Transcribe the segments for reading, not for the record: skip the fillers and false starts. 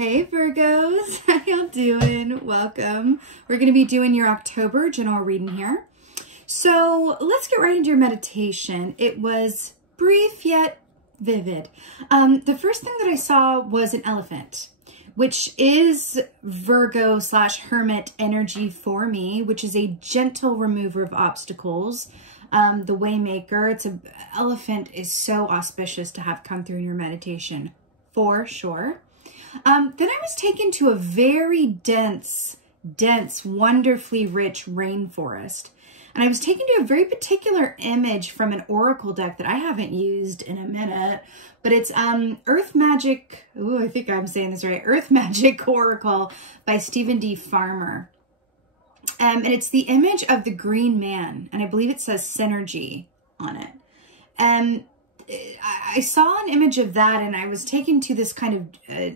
Hey Virgos, how y'all doing? Welcome. We're going to be doing your October general reading here. So let's get right into your meditation. It was brief yet vivid. The first thing that I saw was an elephant, which is Virgo / hermit energy for me, which is a gentle remover of obstacles. The waymaker. Elephant is so auspicious to have come through in your meditation for sure. Then I was taken to a very dense, wonderfully rich rainforest. And I was taken to a very particular image from an oracle deck that I haven't used in a minute, but it's Earth Magic, I think I'm saying this right, Earth Magic Oracle by Stephen D. Farmer. And it's the image of the green man, and I believe it says synergy on it. And I saw an image of that, and I was taken to this kind of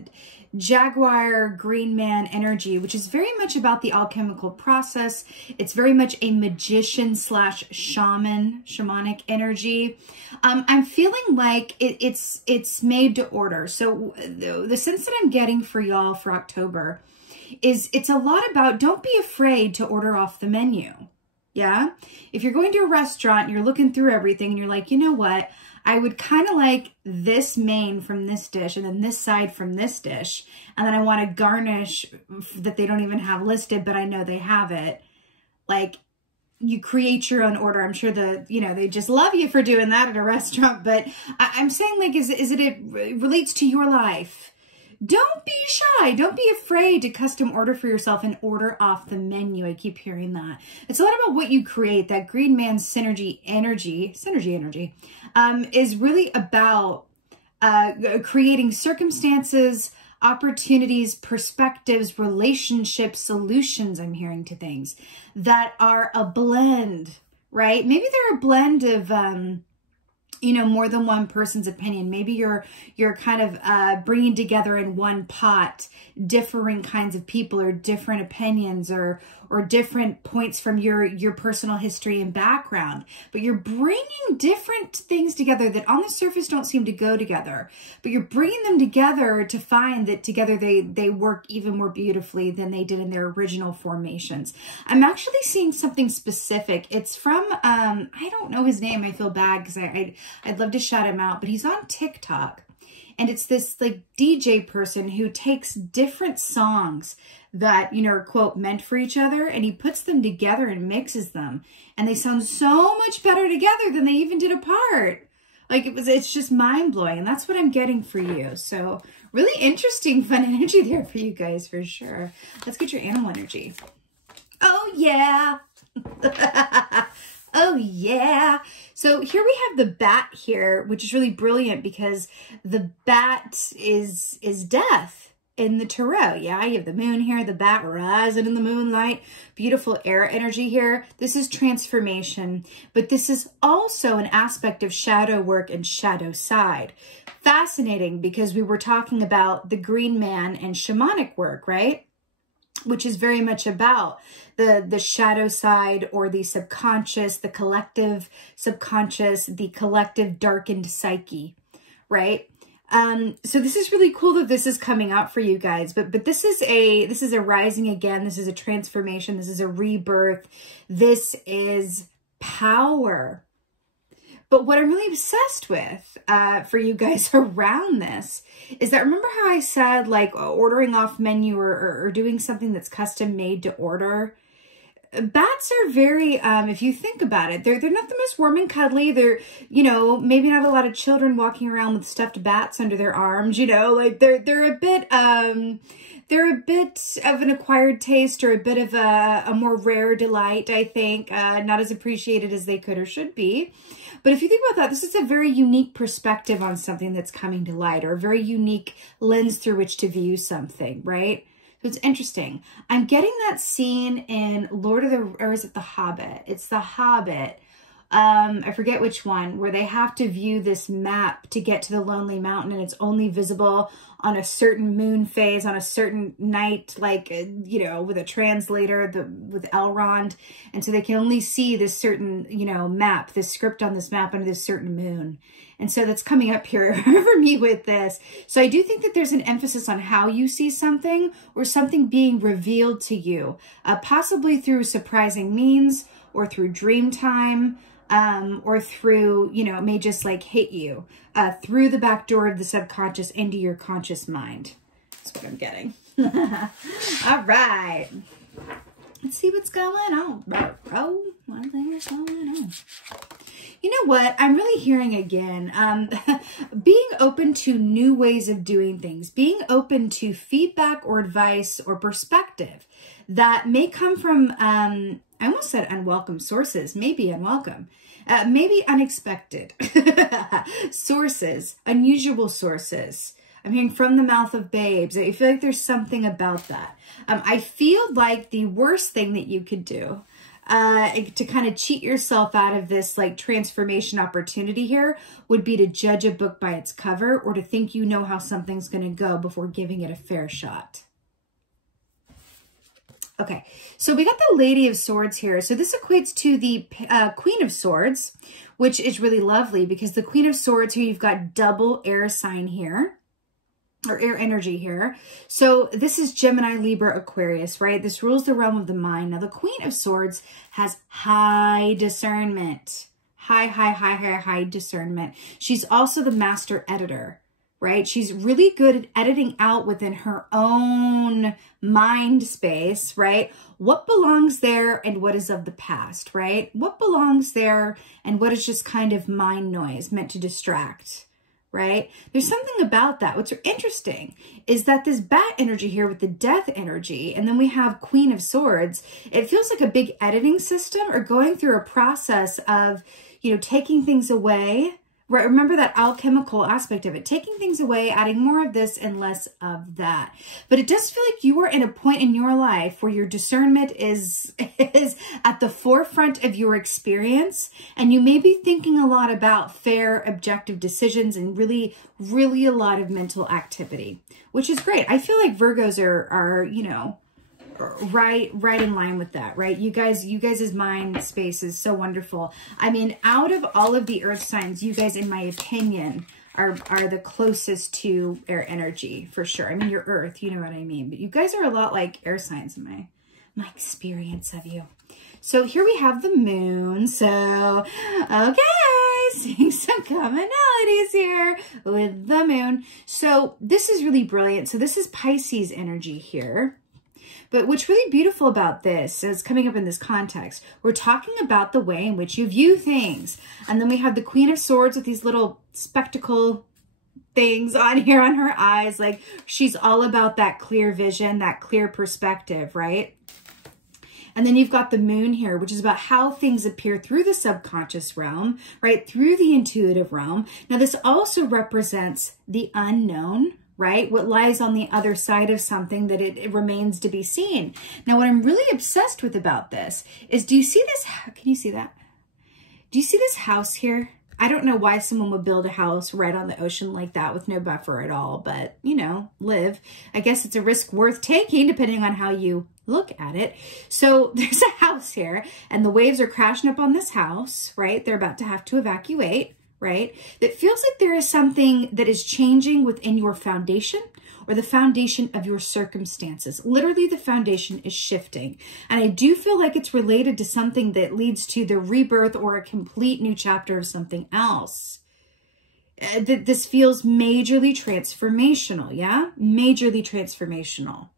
jaguar green man energy, which is very much about the alchemical process. It's very much a magician / shamanic energy. I'm feeling like it's made to order. So the sense that I'm getting for y'all for October is it's a lot about don't be afraid to order off the menu. Yeah. If you're going to a restaurant and you're looking through everything and you're like, you know what? I would kind of like this main from this dish and then this side from this dish. And then I want to garnish that they don't even have listed, but I know they have it. Like you create your own order. I'm sure they just love you for doing that at a restaurant, but I'm saying like, it relates to your life. Don't be shy. Don't be afraid to custom order for yourself and order off the menu. I keep hearing that. It's a lot about what you create. That green man synergy energy is really about creating circumstances, opportunities, perspectives, relationships, solutions, I'm hearing to things that are a blend, right? Maybe they're a blend of more than one person's opinion. Maybe you're kind of bringing together in one pot differing kinds of people or different opinions or different points from your personal history and background. But you're bringing different things together that on the surface don't seem to go together. But you're bringing them together to find that together they work even more beautifully than they did in their original formations. I'm actually seeing something specific. It's from, I don't know his name. I feel bad because I'd love to shout him out, but he's on TikTok. And it's this like DJ person who takes different songs that, are quote meant for each other, and he puts them together and mixes them. And they sound so much better together than they even did apart. Like it's just mind blowing. And that's what I'm getting for you. So really interesting, fun energy there for you guys for sure. Let's get your animal energy. Oh yeah. Oh yeah. So here we have the bat here, which is really brilliant because the bat is death in the tarot. Yeah, you have the moon here, the bat rising in the moonlight, beautiful air energy here. This is transformation, but this is also an aspect of shadow work and shadow side. Fascinating because we were talking about the green man and shamanic work, right? Which is very much about the shadow side or the subconscious, the collective subconscious, the collective darkened psyche, right? So this is really cool that this is coming out for you guys, but this is a rising again. This is a transformation. This is a rebirth. This is power. But what I'm really obsessed with for you guys around this is that, remember how I said like ordering off menu or doing something that's custom made to order? Bats are very, if you think about it, they're not the most warm and cuddly. They're, maybe not a lot of children walking around with stuffed bats under their arms, like they're a bit of an acquired taste or a bit of a more rare delight, I think, not as appreciated as they could or should be. But if you think about that, this is a very unique perspective on something that's coming to light, or a very unique lens through which to view something, right? So it's interesting. I'm getting that scene in or is it The Hobbit? It's The Hobbit. I forget which one, where they have to view this map to get to the Lonely Mountain, and it's only visible on a certain moon phase, on a certain night, like, with a translator, with Elrond. And so they can only see this certain, map, this script on this map under this certain moon. And so that's coming up here for me with this. So I do think that there's an emphasis on how you see something or something being revealed to you, possibly through surprising means or through dream time, or through, you know, it may just like hit you through the back door of the subconscious into your conscious mind. That's what I'm getting. All right. Let's see what's going on. One thing is going on. You know what? I'm really hearing again, being open to new ways of doing things, being open to feedback or advice or perspective that may come from, I almost said unwelcome sources, maybe unwelcome, maybe unexpected sources, unusual sources. I'm hearing from the mouth of babes. I feel like there's something about that. I feel like the worst thing that you could do to kind of cheat yourself out of this like transformation opportunity here would be to judge a book by its cover or to think you know how something's going to go before giving it a fair shot. Okay, so we got the Lady of Swords here. So this equates to the Queen of Swords, which is really lovely because the Queen of Swords here, you've got double air sign here, or air energy here. So this is Gemini, Libra, Aquarius, right? This rules the realm of the mind. Now the Queen of Swords has high discernment, high discernment. She's also the master editor, right? She's really good at editing out within her own mind space, right? What belongs there and what is of the past, right? What belongs there and what is just kind of mind noise meant to distract, right? There's something about that. What's interesting is that this bat energy here with the death energy, and then we have Queen of Swords, it feels like a big editing system or going through a process of, you know, taking things away, right? Remember that alchemical aspect of it, taking things away, adding more of this and less of that. But it does feel like you are in a point in your life where your discernment is at the forefront of your experience. And you may be thinking a lot about fair, objective decisions and really a lot of mental activity, which is great. I feel like Virgos are, you know, right in line with that, right? You guys' mind space is so wonderful. I mean, out of all of the earth signs, you guys, in my opinion, are the closest to air energy for sure. I mean, you're earth, you know what I mean, but you guys are a lot like air signs in my experience of you. So here we have the moon. So, okay, seeing some commonalities here with the moon. So this is really brilliant. So this is Pisces energy here. But what's really beautiful about this is coming up in this context, we're talking about the way in which you view things. And then we have the Queen of Swords with these little spectacle things on here on her eyes. Like she's all about that clear vision, that clear perspective, right? And then you've got the moon here, which is about how things appear through the subconscious realm, right? Through the intuitive realm. Now, this also represents the unknown, right? What lies on the other side of something that it remains to be seen. Now, what I'm really obsessed with about this is, do you see this? Can you see that? Do you see this house here? I don't know why someone would build a house right on the ocean like that with no buffer at all, but, you know, live. I guess it's a risk worth taking depending on how you look at it. So there's a house here and the waves are crashing up on this house, right? They're about to have to evacuate. Right? That feels like there is something that is changing within your foundation or the foundation of your circumstances. Literally, the foundation is shifting. And I do feel like it's related to something that leads to the rebirth or a complete new chapter of something else. This feels majorly transformational, yeah? Majorly transformational.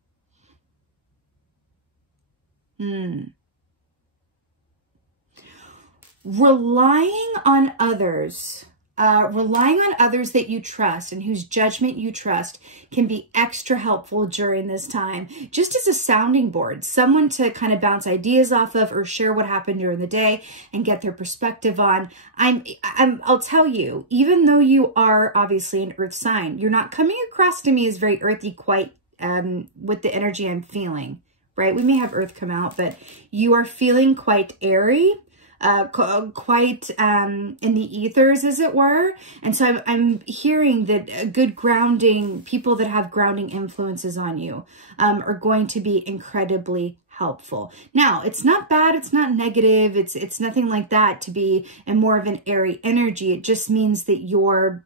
Relying on others that you trust and whose judgment you trust can be extra helpful during this time. Just as a sounding board, someone to kind of bounce ideas off of or share what happened during the day and get their perspective on. I'll tell you, even though you are obviously an earth sign, you're not coming across to me as very earthy quite with the energy I'm feeling, right? We may have earth come out, but you are feeling quite airy. Quite in the ethers, as it were. And so I'm hearing that good grounding, people that have grounding influences on you are going to be incredibly helpful. Now, it's not bad, it's not negative, it's nothing like that to be in more of an airy energy. It just means that your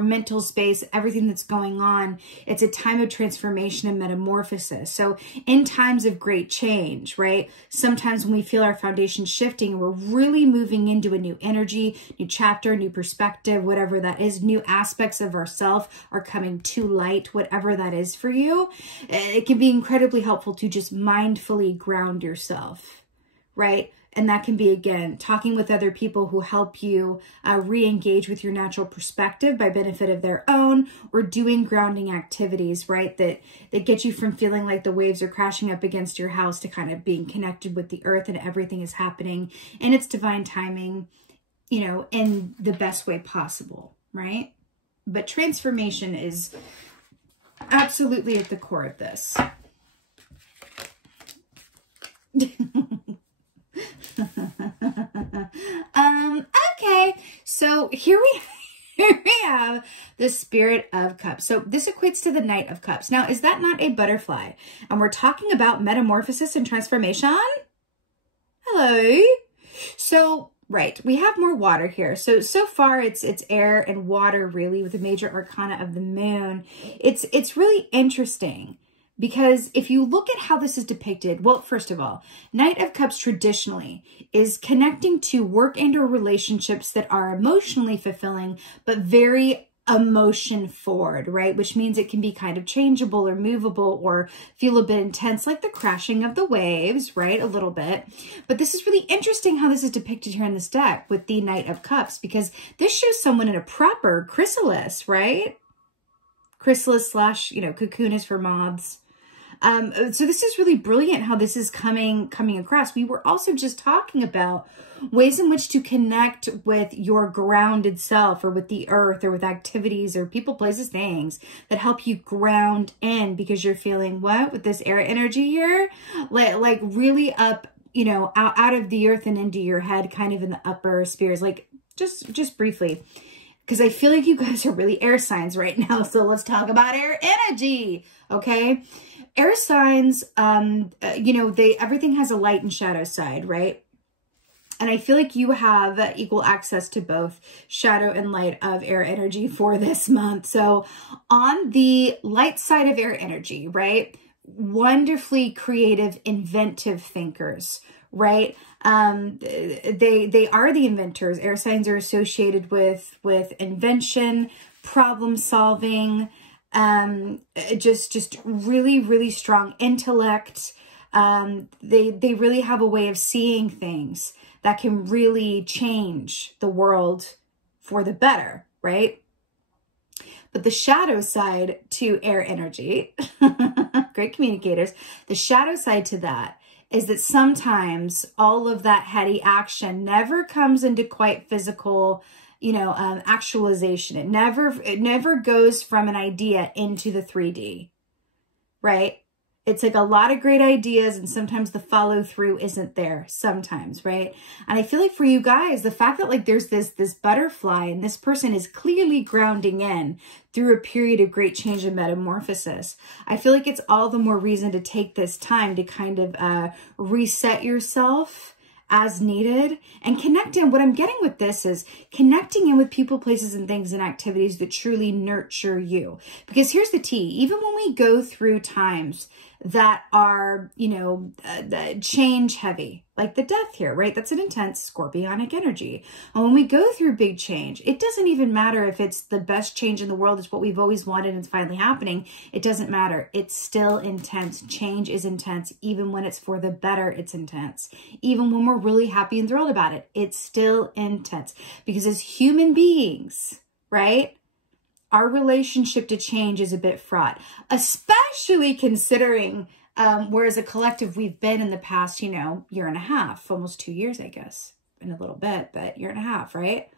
mental space, everything that's going on, it's a time of transformation and metamorphosis. So in times of great change, right? Sometimes when we feel our foundation shifting, we're really moving into a new energy, new chapter, new perspective, whatever that is, new aspects of ourself are coming to light, whatever that is for you. It can be incredibly helpful to just mindfully ground yourself, right? And that can be, again, talking with other people who help you re-engage with your natural perspective by benefit of their own, or doing grounding activities, right? That get you from feeling like the waves are crashing up against your house to kind of being connected with the earth and everything is happening in its divine timing, you know, in the best way possible, right? But transformation is absolutely at the core of this. Okay, so here we have the Spirit of Cups. So this equates to the Knight of Cups. Now, is that not a butterfly? And we're talking about metamorphosis and transformation. Hello. So, right, we have more water here. So far it's air and water, really, with the major arcana of the moon. It's really interesting. Because if you look at how this is depicted, well, first of all, Knight of Cups traditionally is connecting to work and or relationships that are emotionally fulfilling, but very emotion forward, right? Which means it can be kind of changeable or movable or feel a bit intense, like the crashing of the waves, right? A little bit. But this is really interesting how this is depicted here in this deck with the Knight of Cups, because this shows someone in a proper chrysalis, right? Chrysalis slash, you know, cocoon is for moths. So this is really brilliant how this is coming across. We were also just talking about ways in which to connect with your grounded self, or with the earth, or with activities or people, places, things that help you ground in, because you're feeling what with this air energy here, like really up, you know, out of the earth and into your head, kind of in the upper spheres, like just briefly. Because I feel like you guys are really air signs right now. So let's talk about air energy, okay? Air signs, you know, everything has a light and shadow side, right? And I feel like you have equal access to both shadow and light of air energy for this month. So on the light side of air energy, right? Wonderfully creative, inventive thinkers, right? They are the inventors. Air signs are associated with invention, problem solving, just really, really strong intellect. They really have a way of seeing things that can really change the world for the better, right? But the shadow side to air energy, great communicators, the shadow side to that is that sometimes all of that heady action never comes into quite physical, you know, actualization. It never goes from an idea into the 3D, right? It's like a lot of great ideas, and sometimes the follow through isn't there sometimes, right? And I feel like for you guys, the fact that like there's this butterfly and this person is clearly grounding in through a period of great change and metamorphosis, I feel like it's all the more reason to take this time to kind of reset yourself as needed and connect in. What I'm getting with this is connecting in with people, places, and things and activities that truly nurture you. Because here's the tea, even when we go through times that are, you know, change heavy, like the death here, right? That's an intense scorpionic energy. And when we go through big change, it doesn't even matter if it's the best change in the world, it's what we've always wanted and it's finally happening. It doesn't matter. It's still intense. Change is intense. Even when it's for the better, it's intense. Even when we're really happy and thrilled about it, it's still intense. Because as human beings, right? Our relationship to change is a bit fraught, especially considering where as a collective we've been in the past, you know, year and a half, almost 2 years, I guess, in a little bit, but year and a half, right?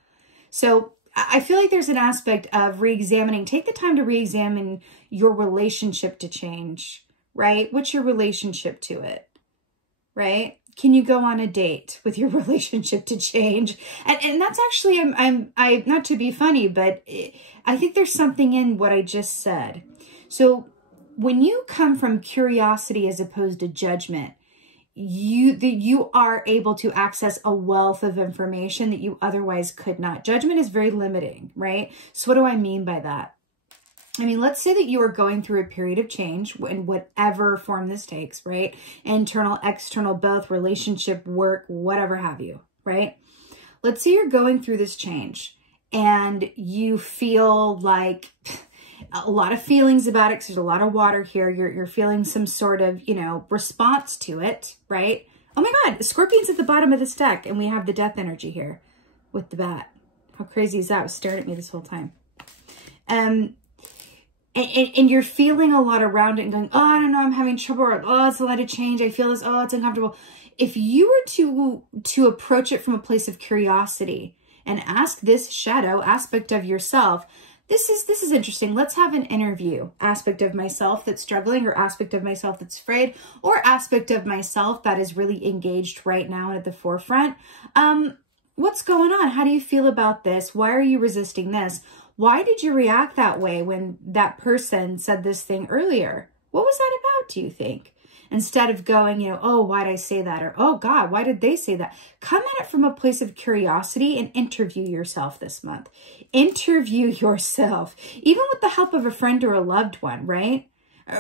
So I feel like there's an aspect of re-examining. Take the time to re-examine your relationship to change, right? What's your relationship to it, right? Can you go on a date with your relationship to change? And that's actually, I'm not to be funny, but I think there's something in what I just said. So when you come from curiosity as opposed to judgment, you are able to access a wealth of information that you otherwise could not. Judgment is very limiting, right? So what do I mean by that? I mean, let's say that you are going through a period of change in whatever form this takes, right? Internal, external, both, relationship, work, whatever have you, right? Let's say you're going through this change and you feel like a lot of feelings about it because there's a lot of water here. You're feeling some sort of, you know, response to it, right? Oh my God, the Scorpion's at the bottom of this deck and we have the death energy here with the bat. How crazy is that? It was staring at me this whole time. And you're feeling a lot around it and going, oh, I don't know, I'm having trouble. Or, oh, it's a lot of change. I feel this. Oh, it's uncomfortable. If you were to approach it from a place of curiosity and ask this shadow aspect of yourself, this is interesting. Let's have an interview. Aspect of myself that's struggling, or aspect of myself that's afraid, or aspect of myself that is really engaged right now and at the forefront. What's going on? How do you feel about this? Why are you resisting this? Why did you react that way when that person said this thing earlier? What was that about, do you think? Instead of going, you know, oh, why did I say that? Or, oh God, why did they say that? Come at it from a place of curiosity and interview yourself this month. Interview yourself, even with the help of a friend or a loved one, right?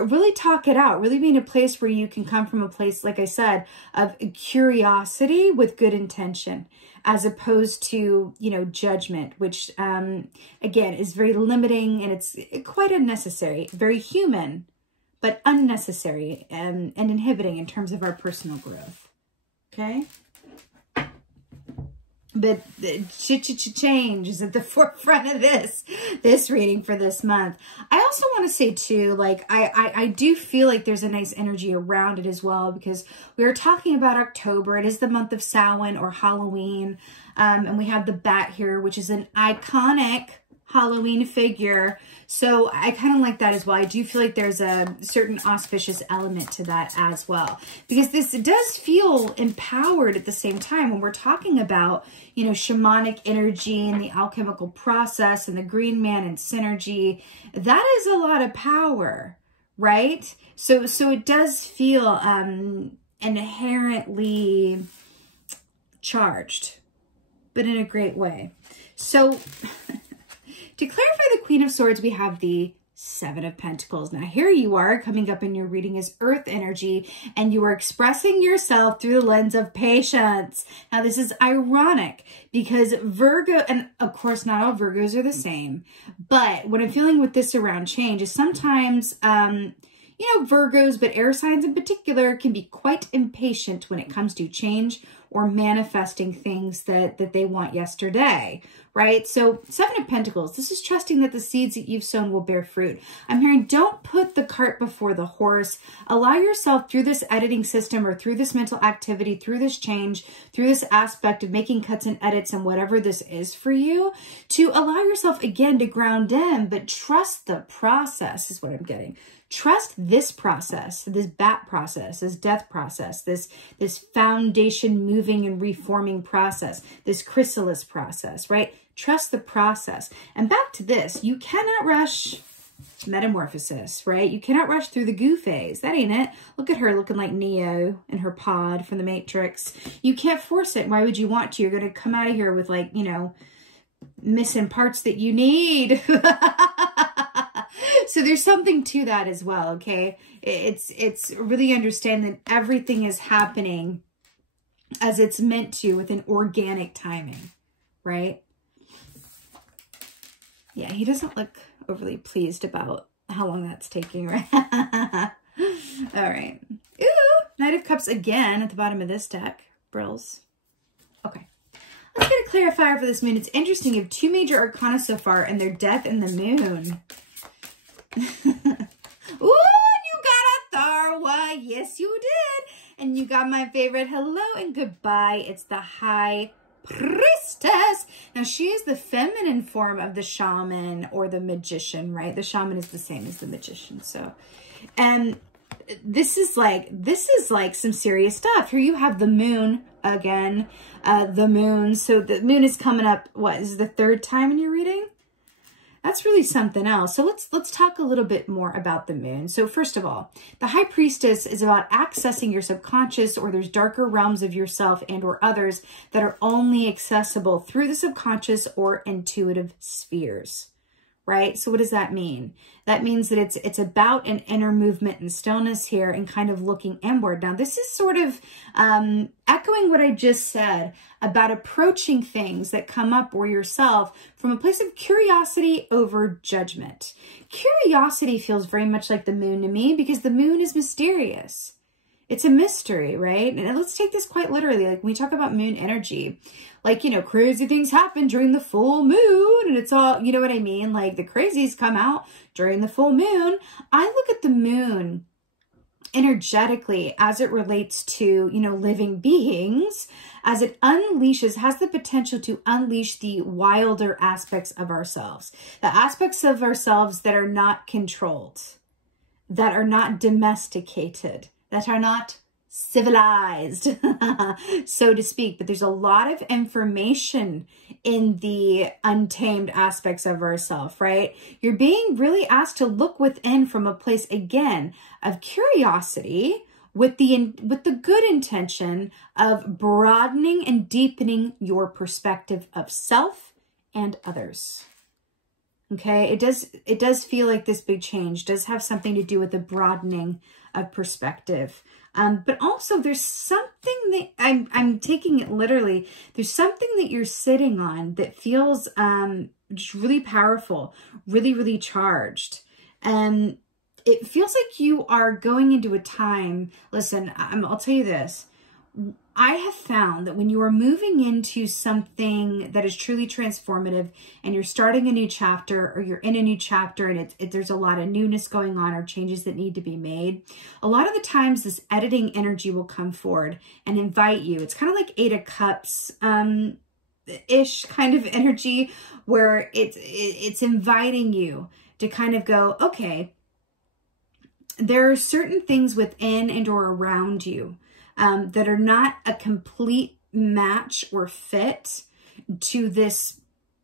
Really talk it out. Really be in a place where you can come from a place, like I said, of curiosity with good intention, as opposed to, you know, judgment, which, again, is very limiting and it's quite unnecessary, very human, but unnecessary and inhibiting in terms of our personal growth. Okay? But the change is at the forefront of this reading for this month. I also want to say too, like, I do feel like there's a nice energy around it as well, because we are talking about October. It is the month of Samhain or Halloween. And we have the bat here, which is an iconic Halloween figure. So I kind of like that as well. I do feel like there's a certain auspicious element to that as well, because this does feel empowered at the same time when we're talking about, you know, shamanic energy and the alchemical process and the green man and synergy. That is a lot of power, right? So it does feel inherently charged, but in a great way. So to clarify the Queen of Swords, we have the Seven of Pentacles. Now here you are coming up in your reading as Earth energy, and you are expressing yourself through the lens of patience. Now this is ironic because Virgo, and of course not all Virgos are the same, but what I'm feeling with this around change is sometimes, you know, Virgos, but air signs in particular, can be quite impatient when it comes to change or manifesting things that they want yesterday, right? So Seven of Pentacles, this is trusting that the seeds that you've sown will bear fruit. I'm hearing don't put the cart before the horse. Allow yourself through this editing system or through this mental activity, through this change, through this aspect of making cuts and edits and whatever this is for you, to allow yourself again to ground in, but trust the process is what I'm getting. Trust this process, this bat process, this death process, this foundation moving and reforming process, this chrysalis process, right? Trust the process. And back to this, you cannot rush metamorphosis, right? You cannot rush through the goo phase. That ain't it. Look at her looking like Neo in her pod from the Matrix. You can't force it. Why would you want to? You're going to come out of here with, like, you know, missing parts that you need. So there's something to that as well, okay? It's really understand that everything is happening as it's meant to with an organic timing, right? Yeah, he doesn't look overly pleased about how long that's taking, right? All right. Ooh, Knight of Cups again at the bottom of this deck. Brills. Okay. Let's get a clarifier for this moon. It's interesting. You have two major arcana so far, and they're death and the moon. Ooh, you got a Tharwa. Yes, you did. And you got my favorite hello and goodbye. It's the High Priestess. Now, she is the feminine form of the shaman or the magician, right? The shaman is the same as the magician. So, and this is like some serious stuff. Here you have the moon again, the moon. So the moon is coming up, what is the third time in your reading? That's really something else. So let's talk a little bit more about the moon. So first of all, the High Priestess is about accessing your subconscious, or there's darker realms of yourself and or others that are only accessible through the subconscious or intuitive spheres. Right? So what does that mean? That means that it's about an inner movement and stillness here and kind of looking inward. Now, this is sort of echoing what I just said about approaching things that come up or yourself from a place of curiosity over judgment. Curiosity feels very much like the moon to me because the moon is mysterious. It's a mystery, right? And let's take this quite literally. Like when we talk about moon energy, like, you know, crazy things happen during the full moon and it's all, you know what I mean? Like the crazies come out during the full moon. I look at the moon energetically as it relates to, you know, living beings, as it unleashes, has the potential to unleash the wilder aspects of ourselves, the aspects of ourselves that are not controlled, that are not domesticated, that are not civilized, so to speak. But there's a lot of information in the untamed aspects of ourselves, right? You're being really asked to look within from a place, again, of curiosity with the good intention of broadening and deepening your perspective of self and others. Okay, it does feel like this big change does have something to do with the broadening of perspective. But also there's something that I'm taking it literally. There's something that you're sitting on that feels just really powerful, really, really charged. It feels like you are going into a time. Listen, I'll tell you this. I have found that when you are moving into something that is truly transformative and you're starting a new chapter, or you're in a new chapter and there's a lot of newness going on or changes that need to be made, a lot of the times this editing energy will come forward and invite you. It's kind of like 8 of Cups ish kind of energy where it's inviting you to kind of go, okay, there are certain things within and or around you that are not a complete match or fit to this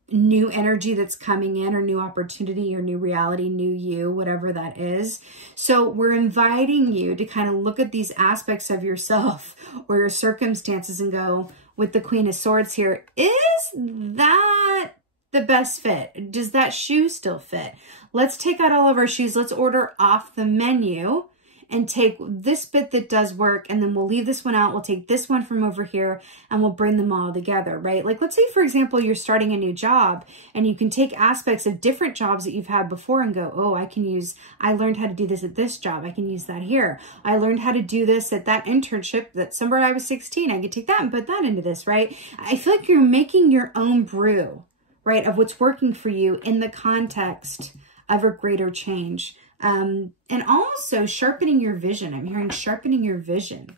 new energy that's coming in, or new opportunity, or new reality, new you, whatever that is. So we're inviting you to kind of look at these aspects of yourself or your circumstances and go, with the Queen of Swords here, is that the best fit? Does that shoe still fit? Let's take out all of our shoes. Let's order off the menu and take this bit that does work, and then we'll leave this one out. We'll take this one from over here and we'll bring them all together, right? Like, let's say, for example, you're starting a new job and you can take aspects of different jobs that you've had before and go, oh, I learned how to do this at this job. I can use that here. I learned how to do this at that internship that somewhere I was 16. I could take that and put that into this, right? I feel like you're making your own brew, right, of what's working for you in the context of a greater change. And also sharpening your vision. I'm hearing sharpening your vision.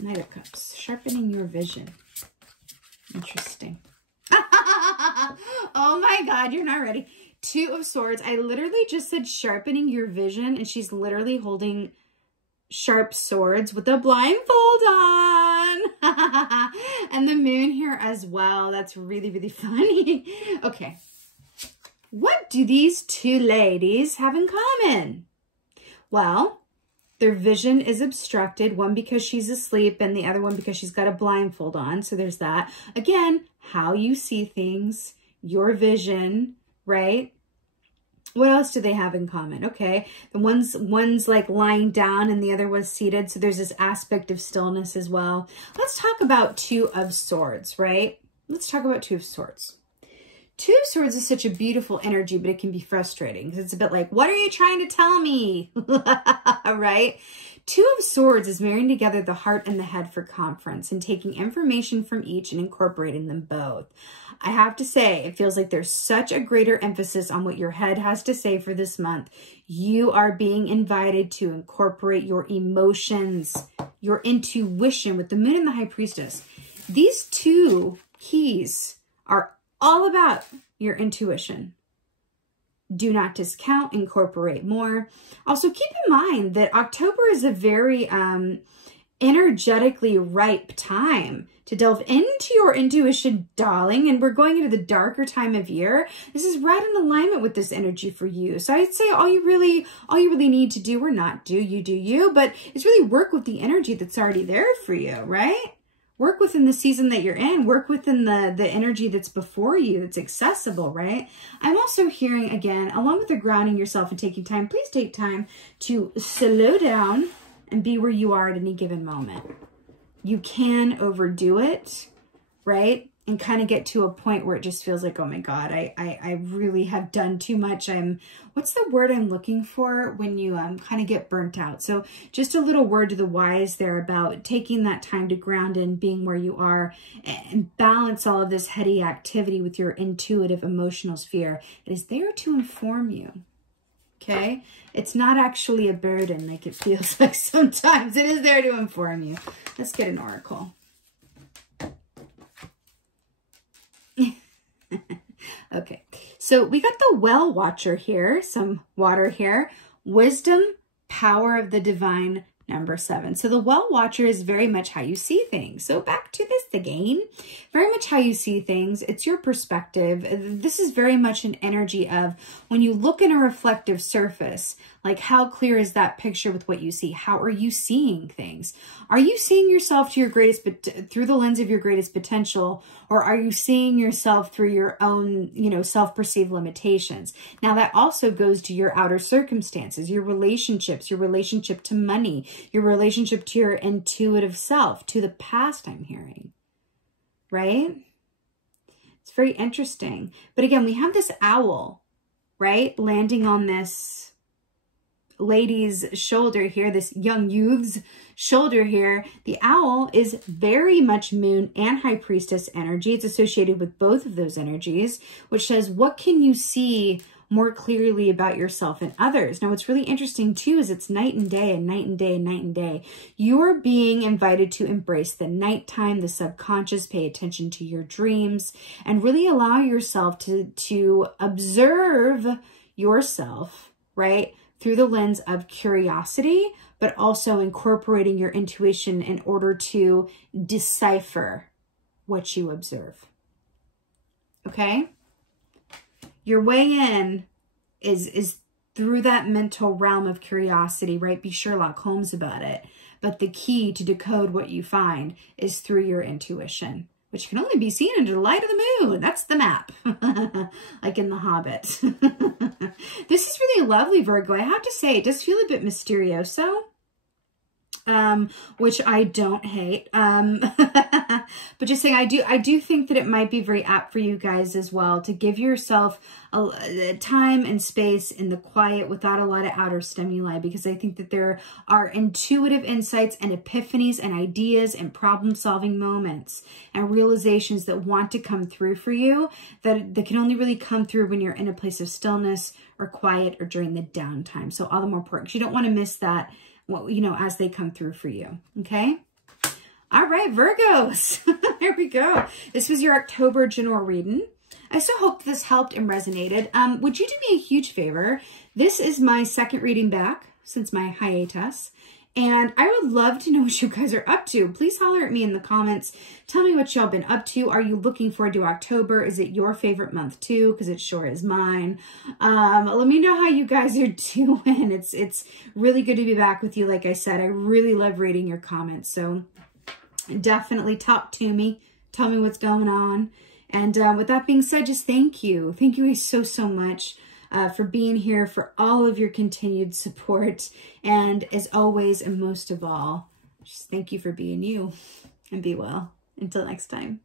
Knight of Cups, sharpening your vision. Interesting. Oh my God, you're not ready. 2 of Swords. I literally just said sharpening your vision, and she's literally holding sharp swords with a blindfold on. And the moon here as well. That's really, really funny. Okay. What do these 2 ladies have in common? Well, their vision is obstructed, one because she's asleep and the other one because she's got a blindfold on. So there's that. Again, how you see things, your vision, right? What else do they have in common? Okay, the one's like lying down and the other was seated. So there's this aspect of stillness as well. Let's talk about 2 of Swords, right? Let's talk about 2 of Swords. 2 of Swords is such a beautiful energy, but it can be frustrating because it's a bit like, what are you trying to tell me? Right? 2 of Swords is marrying together the heart and the head for conference and taking information from each and incorporating them both. I have to say, it feels like there's such a greater emphasis on what your head has to say for this month. You are being invited to incorporate your emotions, your intuition with the Moon and the High Priestess. These 2 keys are all about your intuition. Do not discount, incorporate more. Also, keep in mind that October is a very energetically ripe time to delve into your intuition, darling. And we're going into the darker time of year. This is right in alignment with this energy for you. So I'd say all you really need to do, or not do, you do you, but it's really work with the energy that's already there for you, right? Work within the season that you're in. Work within the energy that's before you, that's accessible, right? I'm also hearing, again, along with the grounding yourself and taking time, please take time to slow down and be where you are at any given moment. You can overdo it, right? And kind of get to a point where it just feels like, oh my God, I really have done too much. What's the word I'm looking for when you kind of get burnt out? So just a little word to the wise there about taking that time to ground in, being where you are, and balance all of this heady activity with your intuitive emotional sphere. It is there to inform you. Okay? It's not actually a burden like it feels like sometimes. It is there to inform you. Let's get an oracle. Okay, so we got the well watcher here, some water here. Wisdom, power of the divine, number 7. So the well watcher is very much how you see things. So back to this again, very much how you see things. It's your perspective. This is very much an energy of when you look in a reflective surface, like how clear is that picture with what you see? How are you seeing things? Are you seeing yourself to your greatest, through the lens of your greatest potential, or are you seeing yourself through your own, self-perceived limitations? Now that also goes to your outer circumstances, your relationships, your relationship to money, your relationship to your intuitive self, to the past, I'm hearing, right? It's very interesting. But again, we have this owl, right? Landing on this lady's shoulder here, this young youth's shoulder here. The owl is very much moon and high priestess energy. It's associated with both of those energies, which says, what can you see more clearly about yourself and others? Now, what's really interesting too is it's night and day and night and day and night and day. You're being invited to embrace the nighttime, the subconscious, pay attention to your dreams, and really allow yourself to observe yourself, right? Through the lens of curiosity, but also incorporating your intuition in order to decipher what you observe. Okay? Your way in is through that mental realm of curiosity, right? Be Sherlock Holmes about it. But the key to decode what you find is through your intuition, which can only be seen under the light of the moon. That's the map, like in The Hobbit. This is really lovely, Virgo. I have to say, it does feel a bit mysterioso, which I don't hate. But just saying, I do think that it might be very apt for you guys as well to give yourself a time and space in the quiet without a lot of outer stimuli, because I think that there are intuitive insights and epiphanies and ideas and problem-solving moments and realizations that want to come through for you that can only really come through when you're in a place of stillness or quiet or during the downtime. So all the more important, 'cause you don't want to miss that, as they come through for you. Okay. All right, Virgos. Here we go. This was your October general reading. I so hope this helped and resonated. Would you do me a huge favor? This is my second reading back since my hiatus, and I would love to know what you guys are up to. Please holler at me in the comments. Tell me what y'all been up to. Are you looking forward to October? Is it your favorite month too? Because it sure is mine. Let me know how you guys are doing. It's really good to be back with you. Like I said, I really love reading your comments. So definitely talk to me. Tell me what's going on. And with that being said, just thank you. Thank you so much for being here, for all of your continued support. And as always, and most of all, just thank you for being you, and be well. Until next time.